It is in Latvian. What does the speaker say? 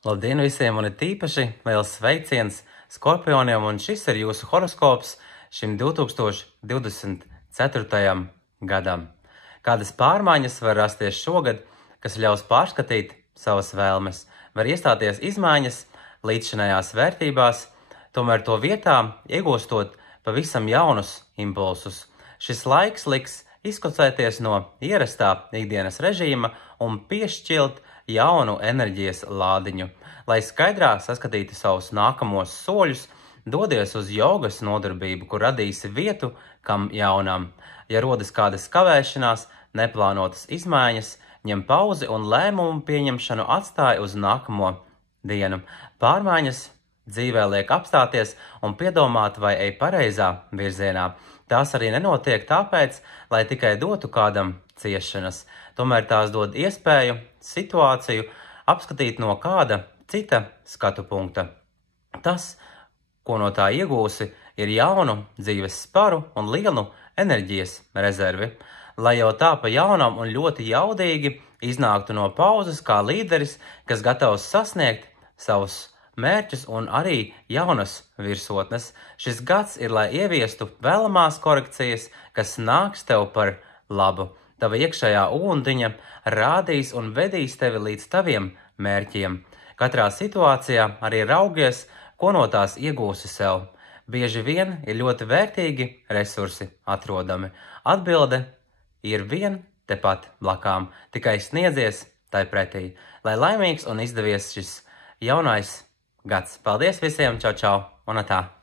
Labdien visiem, un tīpaši liels sveiciens Skorpioniem, un šis ir jūsu horoskops šim 2024. gadam. Kādas pārmaiņas var rasties šogad, kas ļaus pārskatīt savas vēlmes, var iestāties izmaiņas līdzšinējās vērtībās, tomēr to vietā iegūstot pavisam jaunus impulsus. Šis laiks liks izkucēties no ierastā ikdienas režīma un piešķilt jaunu enerģijas lādiņu. Lai skaidrā saskatītu savus nākamos soļus, dodies uz jogas nodarbību, kur radīsi vietu kam jaunam. Ja rodas kādas kavēšanās, neplānotas izmaiņas, ņem pauzi un lēmumu pieņemšanu atstāj uz nākamo dienu. Pārmaiņas dzīvē liek apstāties un piedomāt, vai ej pareizā virzienā. Tās arī nenotiek tāpēc, lai tikai dotu kādam ciešanas. Tomēr tās dod iespēju situāciju apskatīt no kāda cita skatu punkta. Tas, ko no tā iegūsi, ir jaunu dzīves sparu un lielu enerģijas rezervi. Lai jau tā pa jaunam un ļoti jaudīgi iznāktu no pauzes kā līderis, kas gatavs sasniegt savus mērķus un arī jaunas virsotnes. Šis gads ir, lai ieviestu vēlamās korekcijas, kas nāks tev par labu. Tava iekšējā ūdiņa rādīs un vedīs tevi līdz taviem mērķiem. Katrā situācijā arī raugies, ko no tās iegūsi sev. Bieži vien ir ļoti vērtīgi resursi atrodami. Atbilde ir vien tepat blakām, tikai sniedzies tai pretī. Lai laimīgs un izdevies šis jaunais gads. Paldies visiem, čau, čau, un atā!